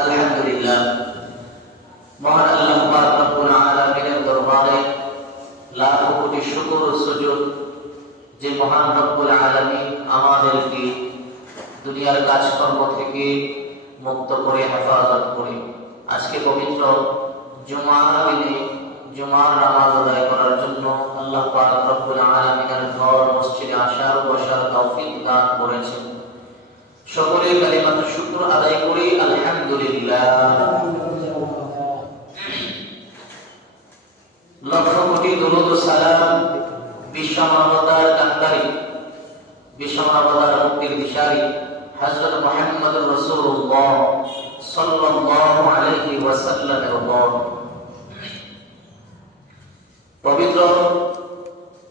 আলহামদুলিল্লাহ। মহান আল্লাহ পাক আলামিনের দরবারে কোটি শুকর ও যে মহান রব্বুল আলামিন আমাদেরকে দুনিয়ার কাজকর্ম থেকে মুক্ত করে, হেফাজত করে। আজকে পবিত্র জুমার দিনে, জুমার নামাজ আদায় করার জন্য আল্লাহ পাক রব্বুল আলামিনের ঘর, মসজিদে আসার বসার তৌফিক দান করেছেন। সকলে কালিমাত শুকর আদায় করি আলাইহি ওয়াসাল্লামের উপর পবিত্র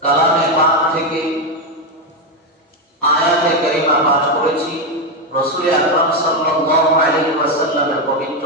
কালামে পাক থেকে আয়াতে কারিমা পাঠ করেছি রাসূল আকরাম সাল্লাল্লাহু আলাইহি ওয়াসাল্লামের পবিত্র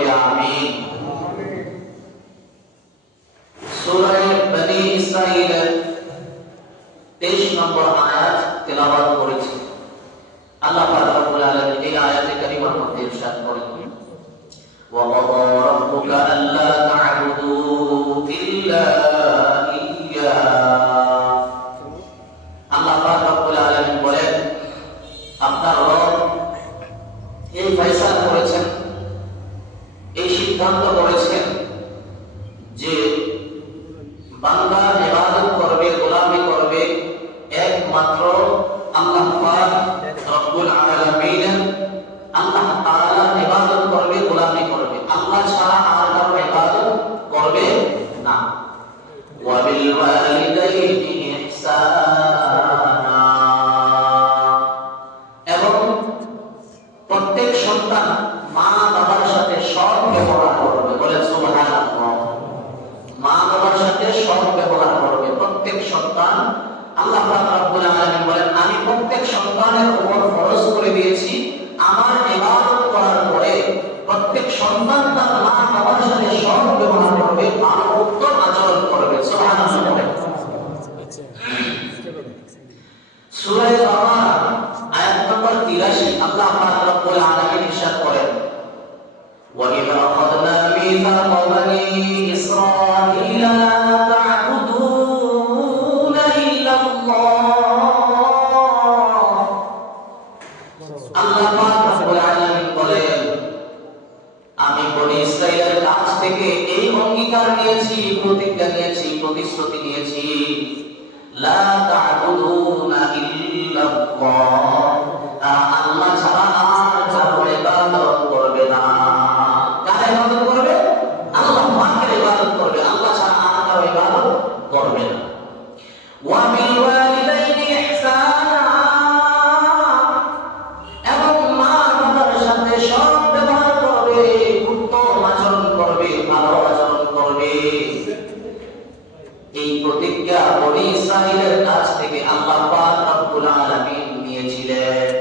করেন বলে আমিন সূরা বনি ইসরাঈলের 23 নম্বর আয়াত তেলাওয়াত করেছি আল্লাহ করেছেন যে বান্দা আল্লাহ পাক রব্বুল আলামিন বলেন আমি প্রত্যেক সন্তানের উপর ফরজ করে দিয়েছি আমার ইবাদত করার পরে প্রত্যেক সন্তান তার মা বাবার সাথে সৎ ব্যবহার করবে ভালো উত্তম আচরণ করবে সুবহানাল্লাহ সূরা বাকারা আয়াত নম্বর 83 আল্লাহ পাক রব্বুল আলামিন ইরশাদ করেন وَإِذَا أَخَذْنَا مِيثَاقَ بَنِي إِسْرَائِيلَ প্রতিজ্ঞা নিয়েছি প্রতিশ্রুতি নিয়েছি। লা তা'বুদুনা ইল্লাল্লাহ। এই প্রতিজ্ঞা বনি ইসরাইলের কাছ থেকে আল্লাহ নিয়েছিলেন।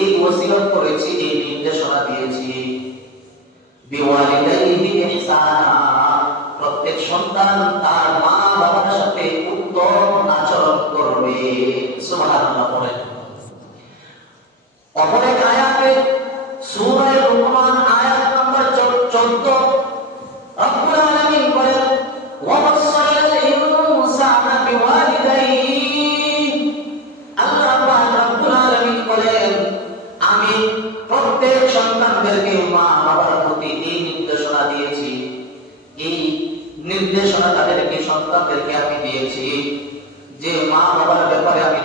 এই ওসিয়ত করেছি এই নির্দেশনা দিয়েছি। বিওয়ালিদাইহি ইহসানা প্রত্যেক সন্তান তার মা বাবার সাথে উত্তম আচরণ করবে। সুবহানাল্লাহ বলেন প্রত্যেক সন্তানদেরকে মা, বাবার প্রতি এই নির্দেশনা দিয়েছি। এই নির্দেশনা তাদেরকে, সন্তানদেরকে আমি দিয়েছি যে মা, বাবার ব্যাপারে আমি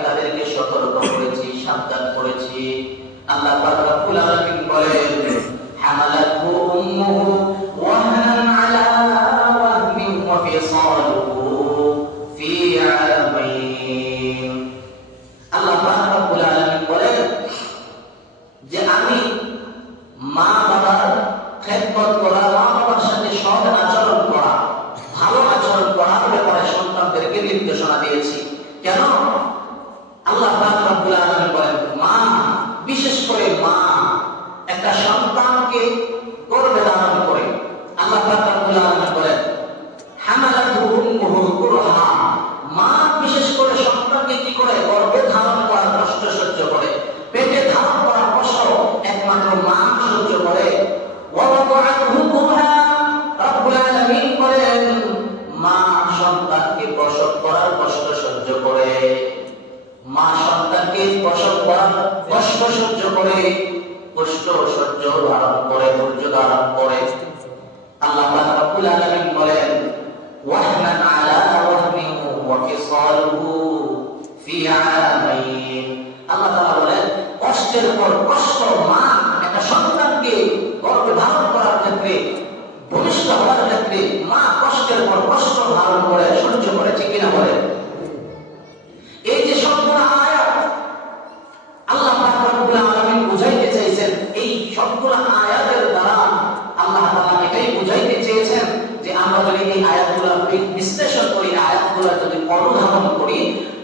আমরা এই আয়াতগুলো বিশ্লেষণ করি আয়াতগুলো যদি অনুধাবন করি,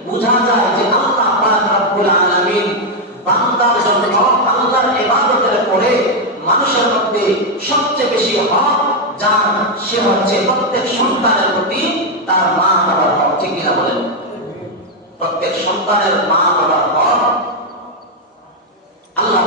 বোঝা যায় যে আল্লাহ আলামিন বান্দার জন্য বান্দার ইবাদতের পরে মানুষের মধ্যে সবচেয়ে বেশি হক যার, সে হচ্ছে প্রত্যেক সন্তানের প্রতি তার মা বাবার হক। ঠিক কিনা বলেন? প্রত্যেক সন্তানের মা বাবার হক। আল্লাহ